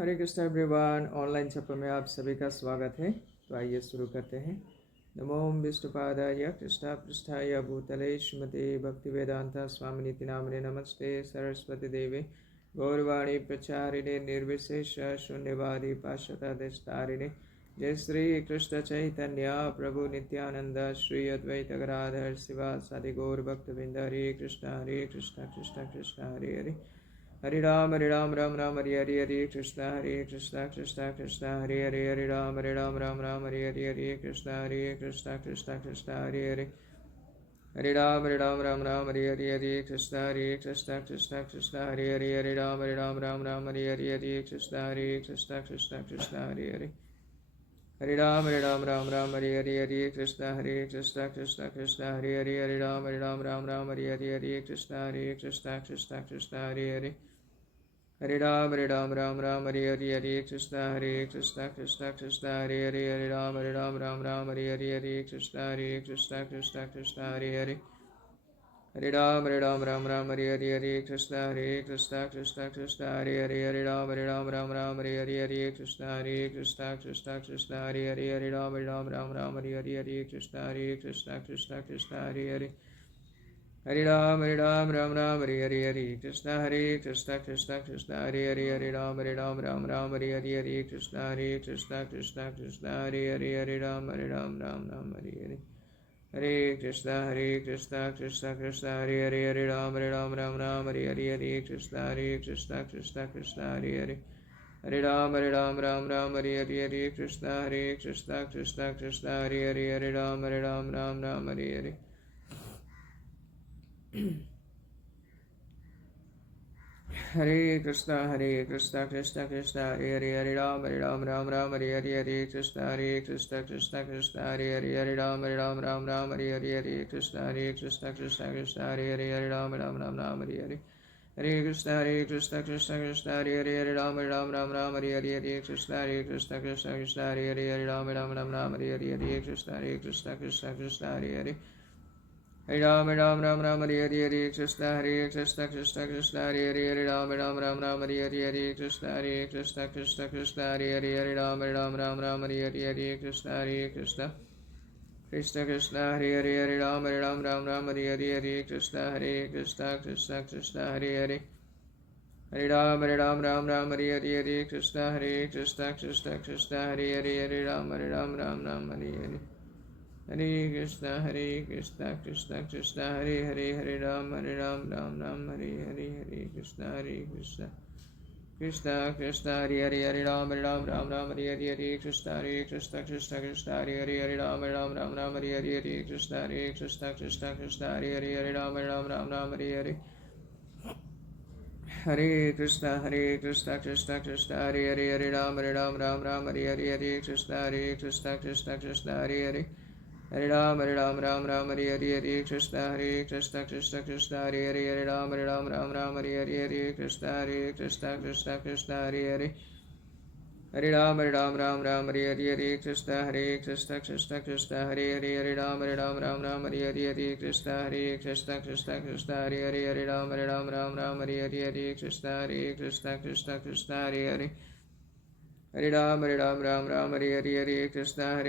हरे Krishna everyone. Online सत्र में आप सभी का स्वागत है। तो आइए शुरू करते हैं। नमो विष्णुपादाय कृष्ण पृष्ठाय भूतले श्रीमते भक्तिवेदांता स्वामिनिति नामने नमस्ते सरस्वती देवे गौरवाणी प्रचारिणे निर्विशेष शून्यवादी पाश्चात्य जय श्री कृष्ण चैतन्य प्रभु नित्यानंद श्री अद्वैत गदाधर शिवा सादि गौर भक्तवृंद। हरे कृष्ण कृष्ण कृष्ण हरे हरे हरे राम राम राम हरे कृष्ण कृष्ण कृष्ण हरे राम राम राम हरे कृष्ण कृष्ण हरे हरे राम राम राम हरे कृष्ण कृष्ण कृष्ण हरे राम राम हरे कृष्ण कृष्ण हरे हरे राम राम हरे कृष्ण कृष्ण हरे राम राम हरे कृष्ण कृष्ण हरे हरे राम राम हरे कृष्ण कृष्ण हरे राम राम हरे कृष्ण कृष्ण हरे हरे राम राम हरे कृष्ण कृष्ण हरे राम राम हरे कृष्ण कृष्ण हरे राम राम हरे कृष्ण कृष्ण हरे हरे राम राम हरे कृष्ण कृष्ण हरे राम राम हरे कृष्ण कृष्ण हरे राम राम हरे कृष्ण कृष्ण हरे राम हरे कृष्ण कृष्ण हरे राम हरे कृष्ण हरे राम हरे हरे कृष्णा कृष्ण कृष्ण हरे राम हरे कृष्ण कृष्ण हरे राम हरे कृष्ण कृष्ण हरे राम हरे कृष्ण कृष्ण हरे राम हरे कृष्ण हरे राम हरे कृष्ण हरे हरे राम कृष्ण कृष्ण हरे राम हरे कृष्ण हरे राम हरे कृष्ण कृष्ण हरे राम हरे कृष्ण कृष्ण हरे राम हरे कृष्ण हरे राम हरे कृष्ण कृष्ण हरे राम राम हरे कृष्ण कृष्ण हरे राम हरे कृष्ण हरे राम हरे कृष्ण हरे राम हरे हरे कृष्ण कृष्ण हरे राम हरे कृष्ण हरे राम हरे कृष्ण हरे राम हरे कृष्ण हरे हरे राम हरे कृष्ण हरे राम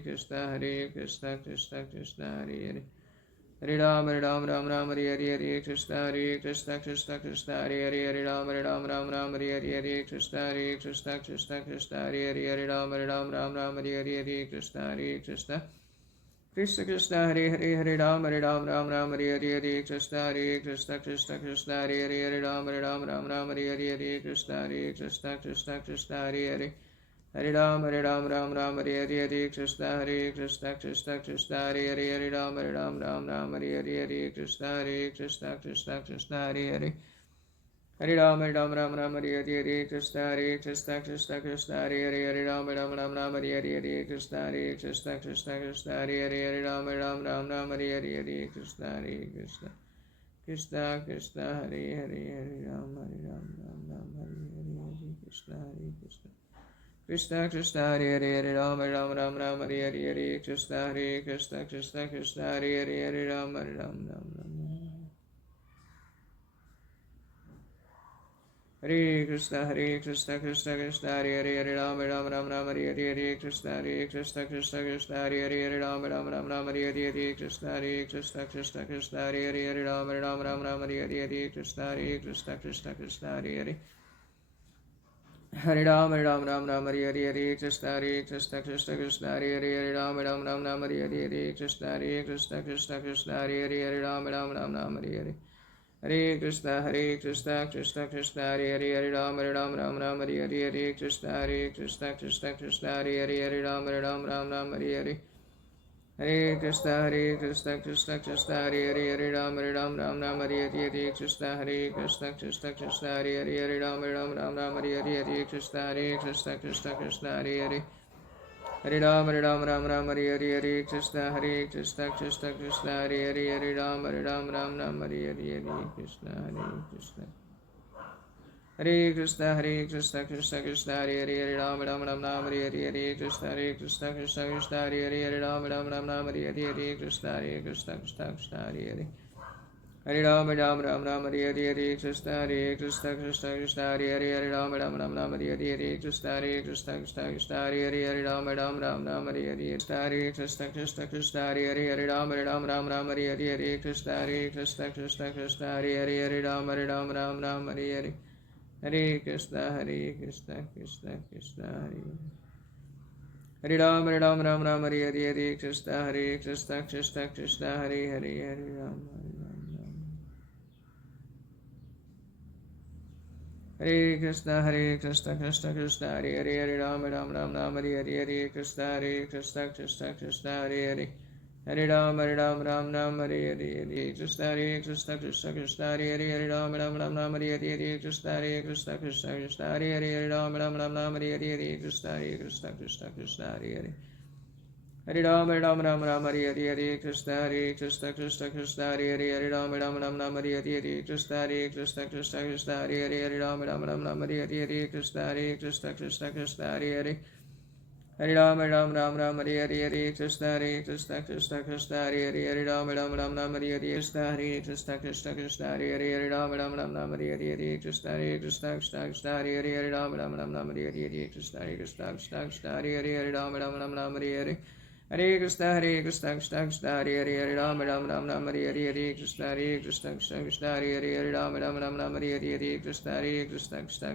हरे कृष्ण हरे राम हरे कृष्ण हरे हरे राम हरे कृष्ण हरे राम हरे कृष्ण हरे हरे राम हरे कृष्ण हरे राम हरे कृष्ण हरे हरे राम हरे कृष्ण हरे राम हरे कृष्ण हरे राम हरे कृष्ण कृष्ण हरे राम हरे कृष्ण हरे राम हरे कृष्ण हरे हरे राम हरे कृष्ण हरे राम हरे कृष्ण हरे हरे राम हरे कृष्ण हरे राम हरे कृष्ण हरे राम हरे कृष्ण कृष्ण हरे राम हरे Krishna Hare Krishna Krishna Krishna Hare Hare Rama Rama Rama Rama Hare Hare Krishna Hare Krishna Krishna Krishna Hare Hare Rama Rama Rama Hare Krishna Krishna Krishna Hare Hare Rama Rama Rama Rama Hare Hare Krishna Krishna Krishna Krishna Hare Hare Rama Rama Rama Rama Hare Hare Krishna Krishna Krishna Krishna Hare Hare Rama Rama Rama Rama Hare Hare Krishna Krishna Krishna Krishna Hare Hare Hare Ram Ram Ram Ram Hare Hare Krishna Krishna Krishna Krishna Hare Hare Ram Ram Ram Ram Hare Hare Krishna Krishna Krishna Krishna Hare Hare Ram Ram Ram Ram Hare Hare Hare Krishna Krishna Krishna Hare Hare Ram Ram Ram Ram Hare Hare Krishna Krishna Krishna Krishna Hare Hare Ram Ram Ram Ram Hare Hare Hare Krishna Krishna Krishna Hare Hare Ram Ram Ram Ram Hare Hare Krishna Krishna Krishna Krishna Hare Hare Ram Ram Ram Ram Hare Hare Krishna Krishna Krishna Krishna Hare Hare Hare Ram Ram Ram Ram Hare Hare Krishna Krishna Krishna Krishna Hare Hare Ram Ram Ram Ram Hare Hare Krishna Krishna Hare Krishna Krishna Krishna Hare Hare Ram Ram Ram Ram Hare Hare Krishna Krishna Krishna Krishna Hare Hare Ram Ram Ram Ram Hare Hare Krishna Krishna Krishna Krishna Hare Hare Hare Ram Ram Ram Ram Hare Hare Krishna Krishna Krishna Krishna Hare Hare Ram Ram Ram Ram Hare Hare Krishna Krishna Krishna Krishna Hare Hare Ram Ram Ram Ram Hare Hare Krishna Krishna Krishna Hare Hare Ram Ram Ram Ram Hare Hare Krishna Krishna Krishna Krishna Hare Hare Ram Ram Ram Ram Hare Hare Hare Krishna Krishna Krishna Hare Hare Ram Ram Ram Hare Hare Krishna Krishna Krishna Krishna Hare Hare Hare Ram Hare Krishna Krishna Krishna Hare Hare Ram Ram Ram Hare Hare Krishna Krishna Krishna Krishna Hare Hare Hare Ram Ram Ram Hare Hare Krishna Krishna Krishna Krishna Hare Hare Ram Ram Hare Hare Krishna Krishna Krishna Krishna Hare Hare Ram Ram Hare Hare Krishna Krishna Krishna Krishna Hare Hare Hare Ram Ram Hare Hare Krishna Krishna Krishna Krishna Hare Hare Ram Ram Hare Hare Krishna Krishna Krishna Krishna Hare Hare Ram Ram Hare Hare Krishna Krishna Krishna Krishna Hare Hare Hare Ram Ram Hare Hare Krishna Krishna Krishna Krishna Hare Hare Ram Ram Hare Hare Krishna Krishna Krishna Krishna Hare Hare Ram Ram Hare Hare Krishna Krishna Krishna Krishna Hare Hare Ram Ram Hare Hare Krishna Krishna Krishna Krishna Hare Hare Ram Ram Hare Hare Hare Krishna Krishna Krishna Hare Hare Ram Ram Hare Hare Krishna Krishna Krishna Krishna Hare Hare Ram Ram Hare Hare Krishna Krishna Krishna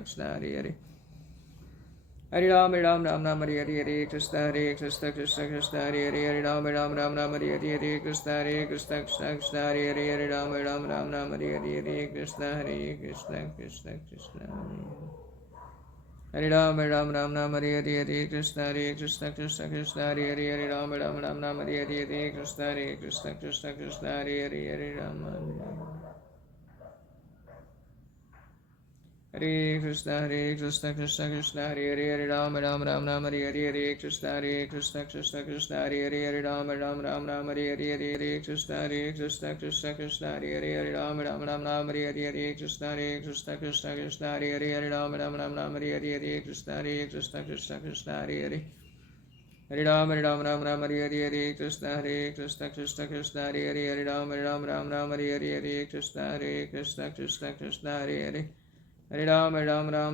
Krishna Hare Hare Hare Ram Ram Hare Hare Krishna Krishna Krishna Krishna Hare Hare Ram Ram Hare Hare Krishna Krishna Krishna Krishna Hare Hare Ram Ram Hare Hare Krishna Krishna Krishna Krishna Hare Ram Hare Hare Krishna Krishna Krishna Krishna Hare Hare Ram Hare Hare Krishna Krishna Krishna Krishna Hare Hare Ram Hare Krishna Krishna Krishna Hare Hare Ram Hare Hare Krishna Krishna Krishna Krishna Hare Hare Ram Hare Hare Krishna Krishna Krishna Krishna Hare Hare Ram Hare Hare Krishna Krishna Krishna Krishna Hare Hare Ram Hare Hare Krishna Krishna Krishna Krishna Hare Hare Hare Ram Hare Hare Krishna Krishna Krishna Krishna Hare Hare Ram Hare Hare Krishna Krishna Krishna Krishna Hare Hare Hare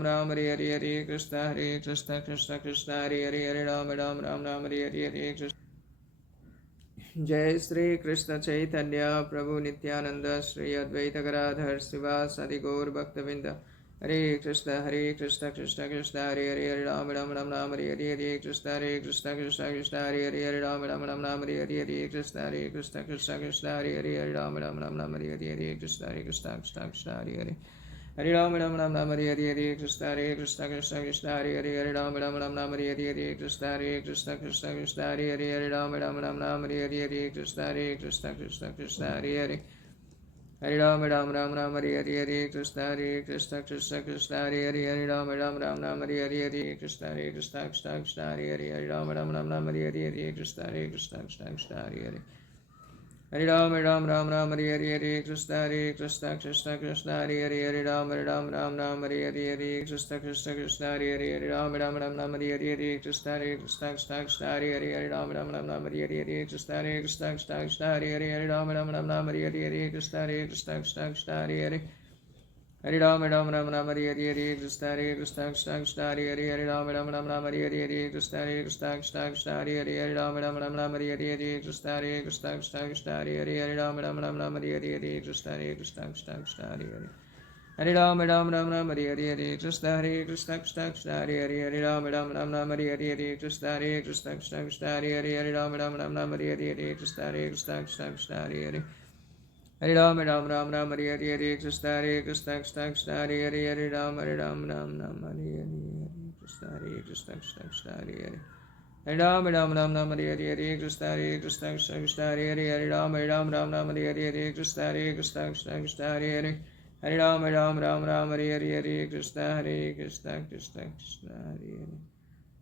Ram Hare Hare Krishna Krishna Krishna Krishna Hare Hare Ram Hare Hare Krishna Jai Sri Krishna Chaitanya Prabhu Nityananda Sri Advaita Gadadhar Sivasadi Gaur Bhaktavinda Hare Krishna Krishna Krishna Hare Hare Ram Hare Hare Krishna Krishna Krishna Krishna Hare Hare Ram Hare Hare Krishna Krishna Krishna Krishna Hare Hare Ram Hare Hare Krishna Krishna Krishna Krishna Hare Hare Hare Ram Hare Hare Krishna Krishna Krishna Krishna Hare Hare Ram Hare Hare Krishna Krishna Krishna Krishna Hare Hare Ram Hare Hare Krishna Krishna Krishna Krishna Hare Hare Hare Ram Hare Hare Krishna Krishna Krishna Krishna Hare Hare Ram Hare Hare Krishna Krishna Krishna Krishna Hare Hare Ram Hare Hare Krishna Krishna Krishna Krishna Hare Hare Hare Ram Ram Ram Ram Hare Hare Hare Krishna Krishna Krishna Hare Hare Ram Ram Ram Ram Hare Hare Krishna Krishna Krishna Hare Hare Ram Ram Ram Ram Hare Hare Krishna Krishna Krishna Krishna Hare Hare Ram Ram Ram Ram Hare Hare Krishna Krishna Krishna Krishna Hare Hare Ram Ram Ram Ram Hare Hare Krishna Krishna Krishna Krishna Hare Hare Hare Ram Ram Ram Ram Hare Hare Krishna Krishna Krishna Krishna Hare Hare Hare Ram Ram Ram Ram Hare Hare Krishna Krishna Krishna Krishna Hare Hare Hare Ram Ram Ram Ram Hare Hare Krishna Krishna Krishna Krishna Hare Hare Hare Ram Ram Ram Ram Hare Hare Krishna Krishna Krishna Krishna Hare Hare Hare Ram Ram Ram Ram Hare Hare Krishna Krishna Krishna Krishna Hare Hare Hare Ram Ram Ram Ram Hare Hare Krishna Krishna Krishna Krishna Hare Hare Hare Ram Ram Ram Ram Hare Hare Krishna Krishna Krishna Krishna Hare Hare Hare Ram Ram Ram Ram Hare Hare Krishna Krishna Krishna Krishna Hare Hare Hare Ram Ram Ram Ram Hare Hare Krishna Krishna Krishna Krishna Hare Hare Hare Ram Ram Ram Ram Hare Hare Krishna Krishna Krishna Krishna Hare Hare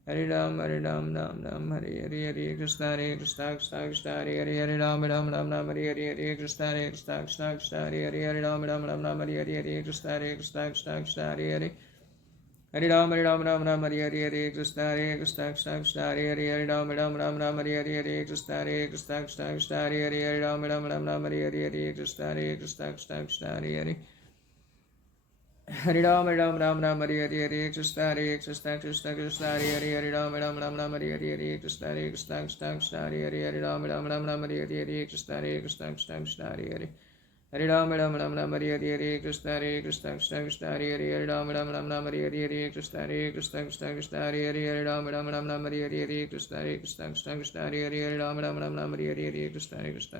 Hare Ram Ram Ram Hare Hare Krishna Krishna Krishna Krishna Hare Hare Hare Ram Ram Hare Hare Krishna Krishna Krishna Krishna Hare Hare Hare Ram Ram Hare Hare Krishna Krishna Krishna Krishna Hare Hare Hare Ram Ram Hare Hare Krishna Krishna Krishna Krishna Hare Hare Hare Ram Ram Hare Hare Krishna Krishna Krishna Krishna Hare Hare Hare Ram Ram Hare Hare Krishna Krishna Krishna Krishna Hare Hare Hare Ram Ram Hare Hare Krishna Krishna Krishna Krishna Hare Hare Hare Ram Ram Hare Hare Krishna Krishna Krishna Krishna Hare Hare Hare Ram Hare Hare Krishna Krishna Krishna Krishna Hare Hare Hare Ram Ram Hare Hare Krishna Krishna Krishna Krishna Hare Hare Hare Ram Ram Hare Hare Krishna Krishna Krishna Krishna Hare Hare Hare Ram Hare Hare Krishna Krishna Krishna Krishna Hare Hare Hare Ram Hare Hare Krishna Krishna Krishna Krishna Hare Hare Hare Ram Hare Hare Krishna Krishna Krishna Krishna Hare Hare Hare Ram Hare Hare Krishna Krishna Krishna Krishna Hare Hare Hare Ram Hare Hare Krishna Krishna Krishna Krishna Hare Hare Hare Ram Hare Hare Krishna Krishna Krishna Krishna Hare Hare Hare Ram Hare Hare Krishna Krishna Krishna Hare Hare Hare Ram Hare Hare Krishna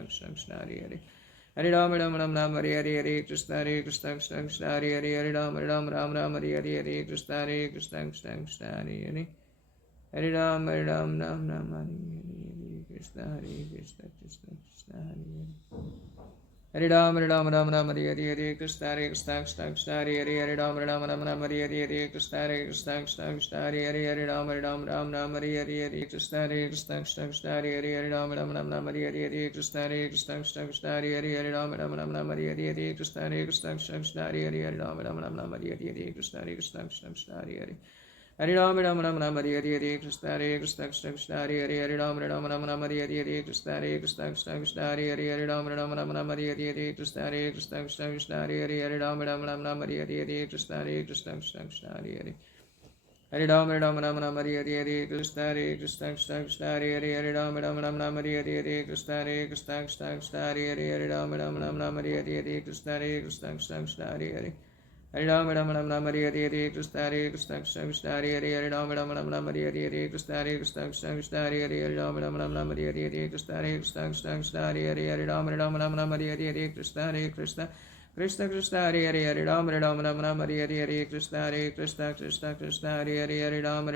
Krishna Krishna Krishna Hare Hare Hare Ram Hare Hare Krishna Krishna Krishna Krishna Hare Hare Hare Ram Hare Hare Krishna Krishna Krishna Krishna Hare Hare Hare Ram Hare Hare Krishna Krishna Krishna Krishna Hare Hare Hare Ram Hare Hare Krishna Krishna Krishna Krishna Hare Hare Hare Ram Hare Hare Krishna Krishna Krishna Krishna Hare Hare Hare Ram Hare Hare Krishna Krishna Krishna Krishna Hare Hare Hare Ram Hare Hare Krishna Krishna Krishna Krishna Hare Hare Hare Ram Hare Hare Krishna Krishna Krishna Krishna Hare Hare Hare Ram Hare Hare Krishna Krishna Krishna Krishna Hare Hare Hare Ram Hare Hare Krishna Krishna Krishna Krishna Hare Hare Hare Ram Hare Hare Krishna Krishna Krishna Krishna Hare Hare Hare Ram Hare Hare Krishna Krishna Krishna Krishna Hare Hare Hare Ram Hare Hare Krishna Krishna Krishna Krishna Hare Hare Hare Ram Hare Hare Krishna Krishna Krishna Krishna Hare Hare Hare Ram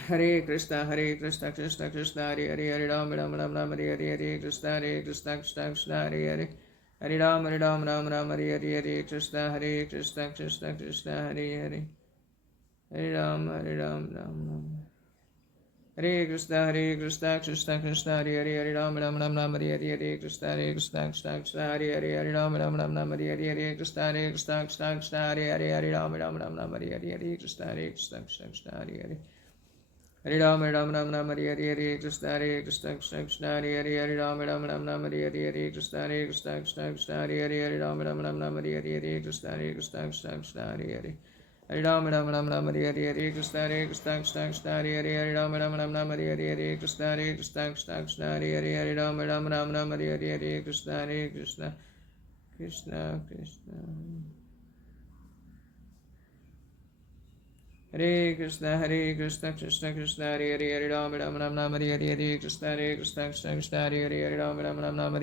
Hare Hare Krishna Krishna Krishna Krishna Hare Hare Hare Ram Hare Hare Krishna Krishna Krishna Krishna Hare Hare Hare Ram Hare Hare Krishna Krishna Krishna Krishna Hare Hare Hare Ram Hare Hare Hare Krishna Krishna Krishna Hare Hare Hare Ram Hare Hare Krishna Krishna Krishna Krishna Hare Hare Hare Ram Hare Hare Krishna Krishna Krishna Krishna Hare Hare Hare Ram Ram Hare Krishna Krishna Krishna Hare Hare Hare Ram Hare Hare Krishna Krishna Krishna Krishna Hare Hare Hare Ram Hare Hare Krishna Krishna Krishna Krishna Hare Hare Hare Ram Hare Hare Krishna Krishna Krishna Krishna Hare Hare Hare Ram Hare Hare Krishna Krishna Krishna Krishna Hare Hare Hare Ram Hare Hare Krishna Krishna Krishna Krishna Hare Hare Hare Ram Hare Hare Krishna Krishna Krishna Krishna Hare Hare Hare Ram Hare Hare Krishna Krishna Krishna Krishna Hare Hare Hare Ram Hare Hare Krishna Krishna Krishna Krishna Hare Hare Hare Ram Hare Hare Krishna Krishna Krishna Krishna Hare Krishna Krishna Krishna Hare Hare Hare Ram Hare Hare Krishna Krishna Krishna Krishna Hare Hare Hare Ram Hare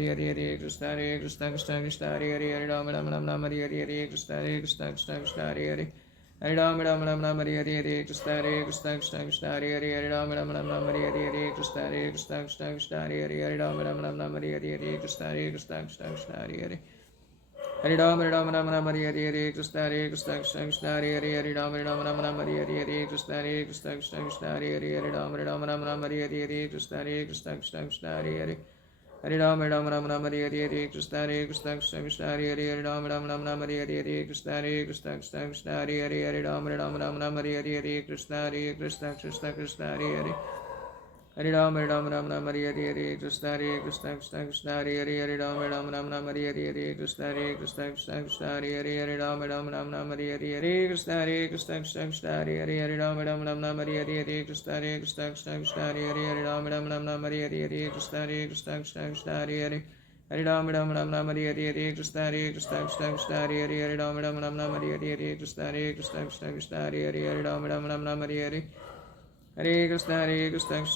Hare Krishna Krishna Krishna Krishna Hare Hare Hare Ram Hare Hare Krishna Krishna Krishna Krishna Hare Hare Hare Ram Hare Hare Krishna Krishna Krishna Krishna Hare Hare Hare Ram Hare Hare Krishna Krishna Krishna Krishna Hare Hare Hare Ram Hare Hare Krishna Krishna Krishna Krishna Hare Hare Hare Ram Ram Hare Hare Krishna Hare Krishna Krishna Krishna Hare Hare Ram Hare Hare Krishna Hare Krishna Krishna Krishna Hare Hare Ram Hare Hare Krishna Hare Krishna Krishna Krishna Hare Hare Hare Ram Hare Hare Krishna Hare Krishna Krishna Krishna Hare Hare Ram Hare Hare Krishna Hare Krishna Krishna Krishna Hare Hare Ram Hare Hare Krishna Hare Krishna Krishna Krishna Hare Hare Hare Ram Hare Hare Krishna Hare Krishna Krishna Krishna Hare Hare Hare Ram Hare Hare Krishna Hare Krishna Krishna Krishna Hare Hare Hare Ram Hare Hare Krishna Hare Krishna Krishna Krishna Hare Hare Hare Ram Hare Hare Krishna Hare Krishna Krishna Krishna Hare Hare Hare Ram Hare Hare Krishna Hare Krishna Krishna Krishna Hare Hare Hare Ram Hare Hare Krishna Hare Krishna Krishna Krishna Hare Hare Hare Ram Hare Hare Krishna Hare Krishna Krishna Krishna Hare Hare Hare Ram Hare Hare Hare Krishna Krishna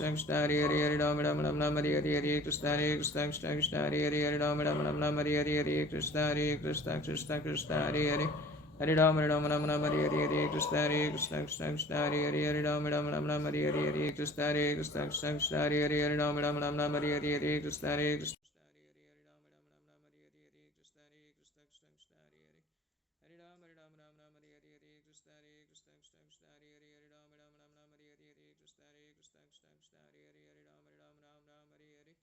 Krishna Hare Hare Hare Ram Hare Hare Krishna Hare Krishna Krishna Krishna Hare Hare Hare Ram Hare Hare Krishna Hare Krishna Krishna Krishna Hare Hare Hare Ram Hare Hare Krishna Hare Krishna Krishna Krishna Hare Hare Hare Ram Hare Hare Krishna Hare Krishna Krishna Krishna Hare Hare Hare Ram Hare Hare Krishna Hare Krishna Hare Ram Hare Hare Krishna Hare Krishna Krishna Krishna Hare Hare Hare Ram Hare Hare Krishna Hare Krishna Krishna Krishna Hare Hare Hare Ram Hare Hare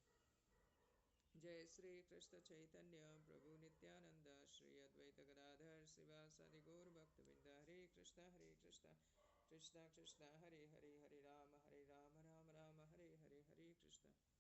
जय श्री कृष्ण चैतन्य प्रभु नित्यानंद श्री अद्वैत गदाधर शिवासादि गौर भक्त बिंद हरे कृष्ण कृष्ण कृष्ण हरे हरे हरे राम राम राम हरे हरे हरे कृष्ण